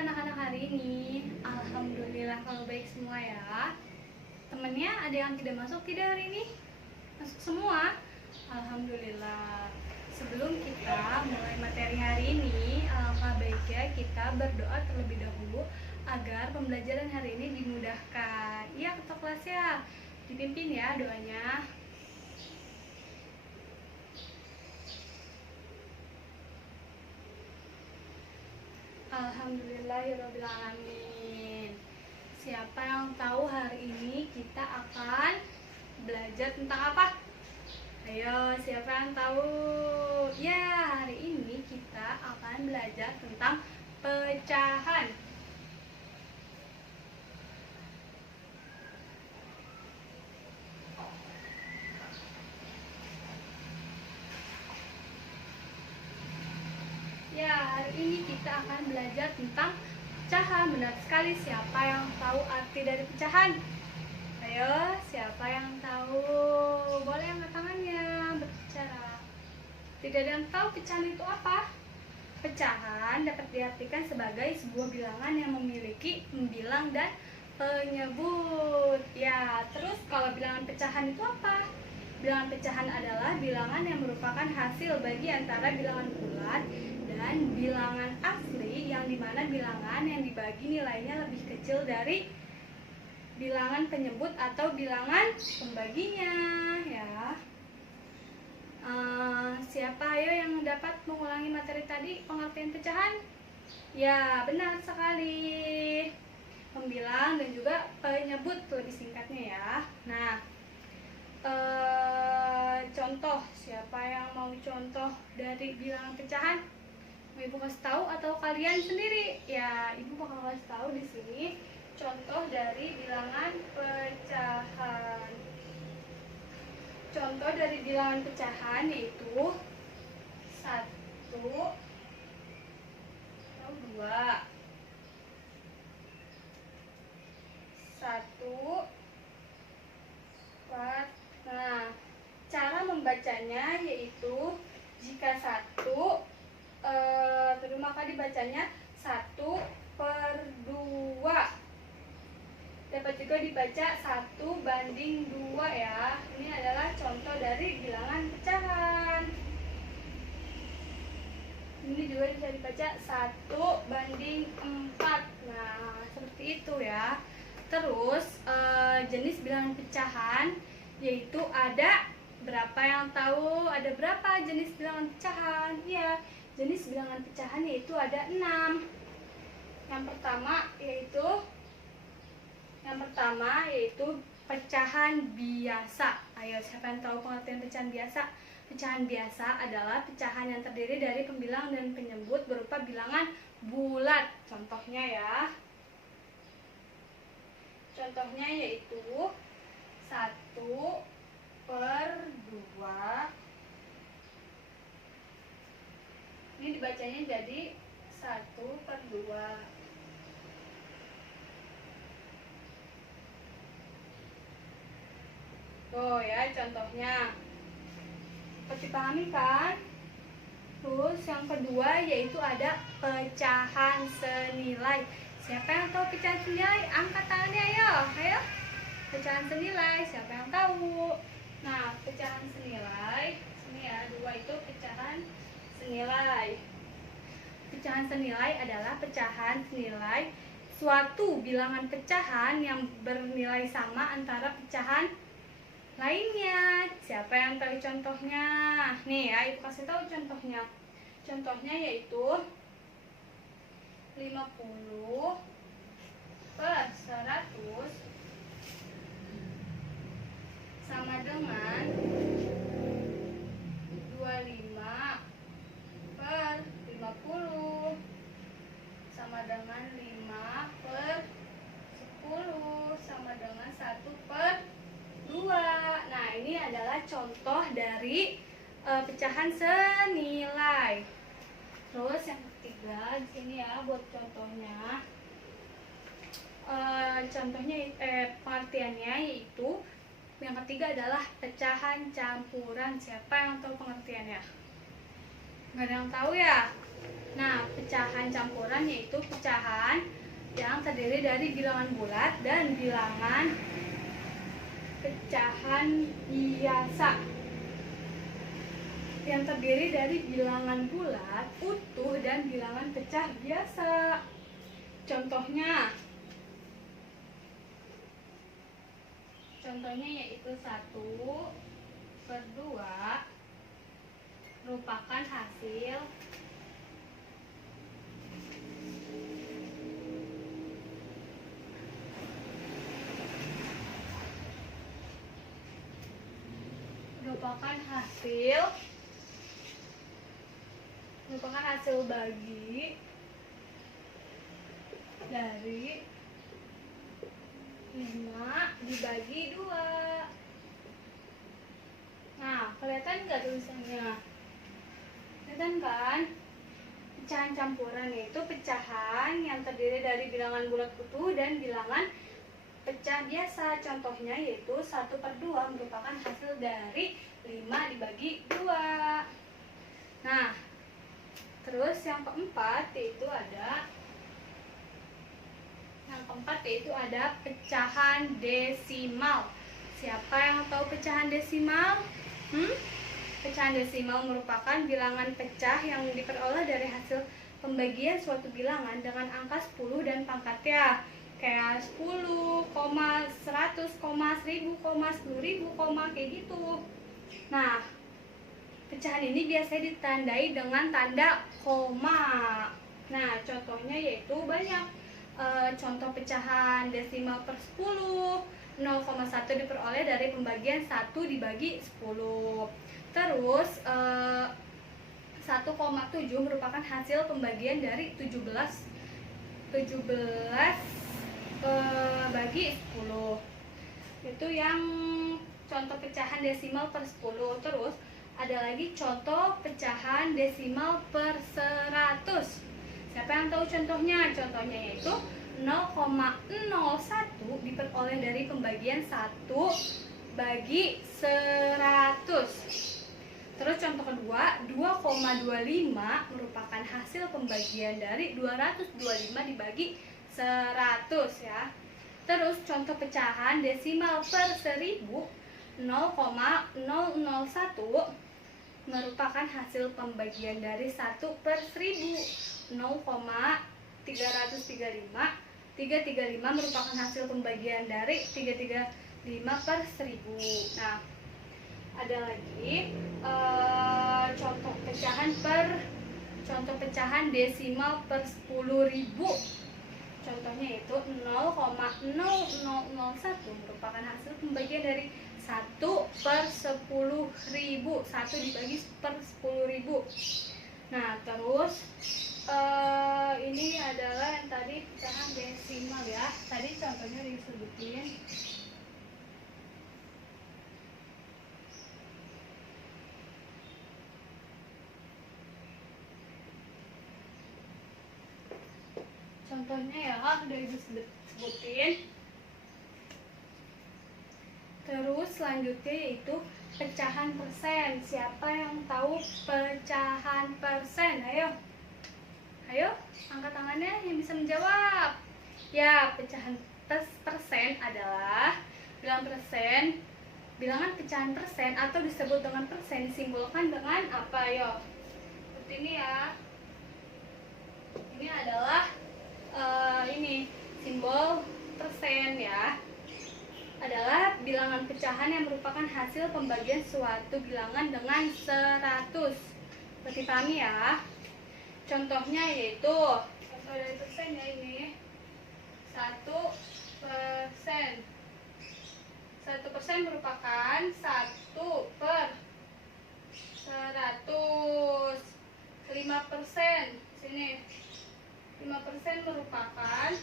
anak-anak hari ini? Alhamdulillah kalau baik semua ya. Temennya ada yang tidak masuk tidak hari ini? Masuk semua? Alhamdulillah. Sebelum kita mulai materi hari ini, alangkah baiknya kita berdoa terlebih dahulu agar pembelajaran hari ini dimudahkan. Iya, ketua kelas ya. Dipimpin ya doanya. Alhamdulillahirrabbilalamin. Siapa yang tahu hari ini kita akan belajar tentang apa? Ayo, siapa yang tahu? Ya, hari ini kita akan belajar tentang pecahan. Ya, hari ini kita akan belajar tentang pecahan. Benar sekali, siapa yang tahu arti dari pecahan? Ayo, siapa yang tahu? Boleh angkat tangannya berbicara. Tidak ada yang tahu pecahan itu apa? Pecahan dapat diartikan sebagai sebuah bilangan yang memiliki pembilang dan penyebut. Ya, terus kalau bilangan pecahan itu apa? Bilangan pecahan adalah bilangan yang merupakan hasil bagi antara bilangan bulat dan bilangan asli, yang dimana bilangan yang dibagi nilainya lebih kecil dari bilangan penyebut atau bilangan pembaginya. Ya, siapa ayo yang dapat mengulangi materi tadi pengertian pecahan? Ya, benar sekali. Pembilang dan juga penyebut lebih singkatnya ya. Nah, contoh, siapa yang mau contoh dari bilangan pecahan? Mau Ibu kasih tahu atau kalian sendiri? Ya, Ibu bakal kasih tahu di sini contoh dari bilangan pecahan. Contoh dari bilangan pecahan yaitu 1 atau 2. 1 4. Nah, cara membacanya yaitu jika 1 maka dibacanya 1/2. Dapat juga dibaca 1/2 ya. Ini adalah contoh dari bilangan pecahan. Ini juga bisa dibaca 1/4. Nah, seperti itu ya. Terus jenis bilangan pecahan yaitu ada berapa yang tahu? Ada berapa jenis bilangan pecahan? Ya, jenis bilangan pecahan yaitu ada 6. Yang pertama yaitu pecahan biasa. Ayo, siapa yang tahu pengertian pecahan biasa? Pecahan biasa adalah pecahan yang terdiri dari pembilang dan penyebut berupa bilangan bulat. Contohnya ya. Contohnya yaitu 1/2. Ini dibacanya jadi 1/2. Tuh ya contohnya. Dapat dipahami kan? Terus yang kedua yaitu ada pecahan senilai. Siapa yang tahu pecahan senilai? Angkat tangannya ayo. Ayo. Pecahan senilai, siapa yang tahu? Nah, pecahan senilai, sini ya, 2 itu pecahan senilai. Pecahan senilai adalah pecahan senilai suatu bilangan pecahan yang bernilai sama antara pecahan lainnya. Siapa yang tahu contohnya? Nih ya, Ibu kasih tahu contohnya. Contohnya yaitu 50/100 sama dengan 25/50 sama dengan 5/10 sama dengan 1/2. Nah, ini adalah contoh dari pecahan senilai. Terus yang ketiga di sini ya buat contohnya. Pengertiannya yaitu yang ketiga adalah pecahan campuran. Siapa yang tahu pengertiannya? Nggak ada yang tahu ya? Nah, pecahan campuran yaitu pecahan yang terdiri dari bilangan bulat dan bilangan pecahan biasa. Yang terdiri dari bilangan bulat, utuh, dan bilangan pecah biasa. Contohnya yaitu 1/2 merupakan hasil bagi dari 5 dibagi 2. Nah, kelihatan nggak tulisannya? Kelihatan kan? Pecahan campuran yaitu pecahan yang terdiri dari bilangan bulat utuh dan bilangan pecah biasa. Contohnya yaitu 1/2 merupakan hasil dari 5 dibagi 2. Nah, terus yang keempat yaitu ada pecahan desimal. Siapa yang tahu pecahan desimal? Pecahan desimal merupakan bilangan pecah yang diperoleh dari hasil pembagian suatu bilangan dengan angka 10 dan pangkatnya. Kayak 10, 100, 1000, 10.000, kayak gitu. Nah, pecahan ini biasanya ditandai dengan tanda koma. Nah, contohnya yaitu banyak. Contoh pecahan desimal per 10, 0,1 diperoleh dari pembagian 1 dibagi 10. Terus 1,7 merupakan hasil pembagian dari 17 bagi 10. Itu yang contoh pecahan desimal per 10. Terus ada lagi contoh pecahan desimal per 100. Siapa yang tahu contohnya? Contohnya yaitu 0,01 diperoleh dari pembagian 1 bagi 100. Terus contoh kedua, 2,25 merupakan hasil pembagian dari 225 dibagi 100 ya. Terus contoh pecahan desimal per 1000, 0,001 merupakan hasil pembagian dari 1/1000. 0,335 merupakan hasil pembagian dari 335/1000. Nah, ada lagi contoh pecahan desimal per 10.000. Contohnya yaitu 0,0001 merupakan hasil pembagian dari 1/10.000. 1 dibagi per 10.000. Nah, terus ini adalah yang tadi pecahan desimal ya. Tadi contohnya disebutin. Contohnya ya, udah disebutin. Terus selanjutnya yaitu pecahan persen. Siapa yang tahu pecahan persen? Ayo, angkat tangannya yang bisa menjawab. Ya, pecahan persen adalah bilangan pecahan persen atau disebut dengan persen disimbolkan dengan apa? Seperti ini ya. Ini adalah simbol persen ya. Adalah bilangan pecahan yang merupakan hasil pembagian suatu bilangan dengan 100. Seperti pahami ya. Contohnya yaitu contoh dari persen ya ini 1%. 1% merupakan 1/100. 5% sini 5% merupakan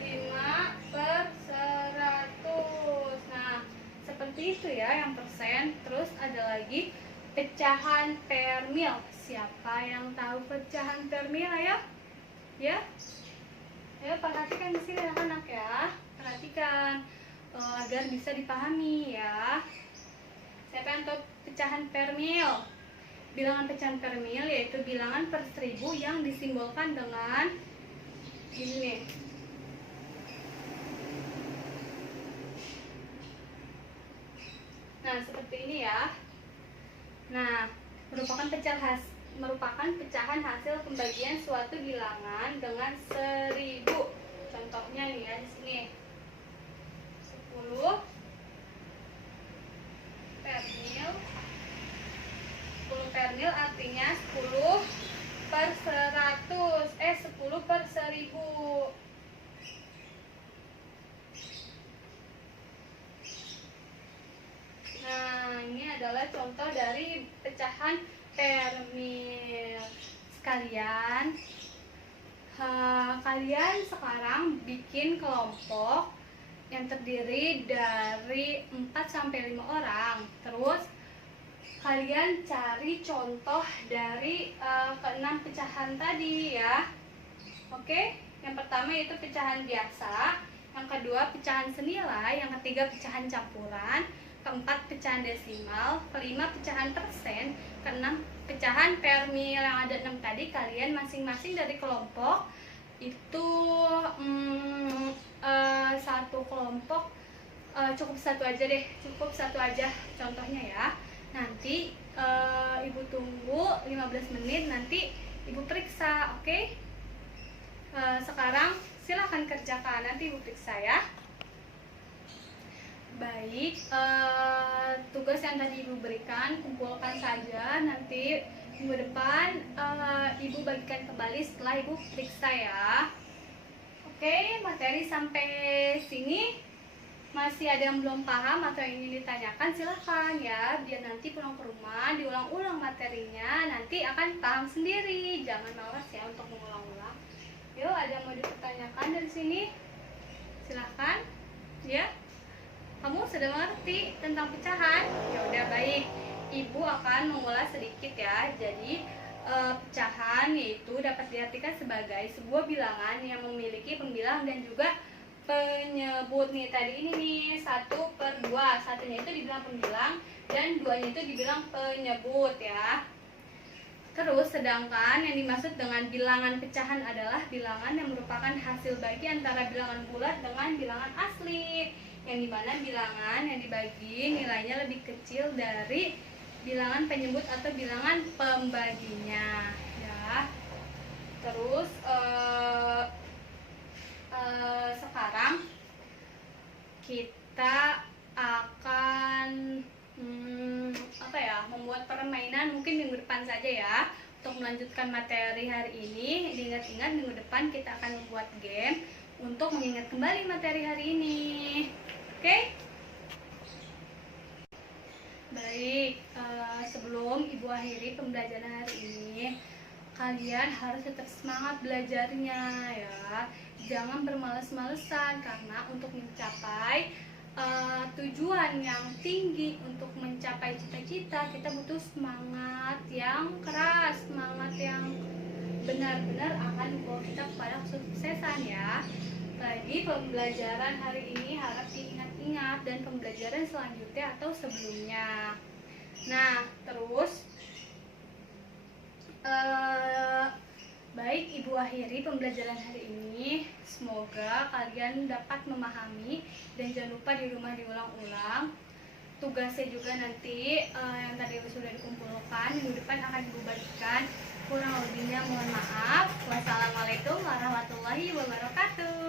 5/100. Nah, seperti itu ya yang persen. Terus ada lagi pecahan per mil. Siapa yang tahu pecahan per mil? Ayo perhatikan di sini anak-anak ya. Perhatikan agar bisa dipahami ya. Siapa yang tahu pecahan per mil? bilangan pecahan per mil, yaitu bilangan per 1000 yang disimbolkan dengan ini nih. Nah, seperti ini ya. Nah, merupakan pecahan hasil pembagian suatu bilangan dengan 1000. Contohnya nih ya di sini. 10 per mil. 10 per mil artinya 10 per 100. 10 per 1000. Nah, ini adalah contoh dari pecahan per mil. Sekalian, kalian sekarang bikin kelompok yang terdiri dari 4-5 orang. Terus kalian cari contoh dari ke-6 pecahan tadi ya. Oke, yang pertama yaitu pecahan biasa, yang kedua pecahan senilai, yang ketiga pecahan campuran, keempat pecahan desimal, kelima pecahan persen, keenam pecahan per mil. Yang ada 6 tadi kalian masing-masing dari kelompok itu satu kelompok cukup satu aja contohnya ya. Nanti ibu tunggu 15 menit, nanti ibu periksa. Oke? Sekarang silahkan kerjakan, nanti ibu periksa ya. Baik, tugas yang tadi ibu berikan kumpulkan saja, nanti minggu depan ibu bagikan kembali setelah ibu periksa ya. Oke, materi sampai sini masih ada yang belum paham atau yang ingin ditanyakan, silahkan ya, biar nanti pulang ke rumah diulang-ulang materinya, nanti akan paham sendiri. Jangan malas ya untuk mengulang-ulang. Yuk, ada yang mau dipertanyakan dari sini? Silahkan ya. Kamu sudah mengerti tentang pecahan? Ya udah, baik. Ibu akan mengulas sedikit ya. Jadi pecahan yaitu dapat diartikan sebagai sebuah bilangan yang memiliki pembilang dan juga penyebut. Nih tadi ini nih 1/2. Satunya itu dibilang pembilang dan 2-nya itu dibilang penyebut ya. Terus sedangkan yang dimaksud dengan bilangan pecahan adalah bilangan yang merupakan hasil bagi antara bilangan bulat dengan bilangan asli, yang dimana bilangan yang dibagi nilainya lebih kecil dari bilangan penyebut atau bilangan pembaginya ya. Terus sekarang kita akan membuat permainan mungkin minggu depan saja ya. Untuk melanjutkan materi hari ini, diingat-ingat minggu depan kita akan membuat game untuk mengingat kembali materi hari ini. Oke? Baik, sebelum ibu akhiri pembelajaran hari ini, kalian harus tetap semangat belajarnya ya. Jangan bermalas-malesan, karena untuk mencapai tujuan yang tinggi, untuk mencapai cita-cita, kita butuh semangat yang keras, semangat yang benar-benar akan membawa kita kepada kesuksesan ya. Lagi pembelajaran hari ini harap diingat-ingat dan pembelajaran selanjutnya atau sebelumnya. Nah, terus baik, ibu akhiri pembelajaran hari ini. Semoga kalian dapat memahami dan jangan lupa di rumah diulang-ulang. Tugasnya juga nanti yang tadi sudah dikumpulkan minggu depan akan ibu bagikan. Kurang lebihnya mohon maaf. Wassalamualaikum warahmatullahi wabarakatuh.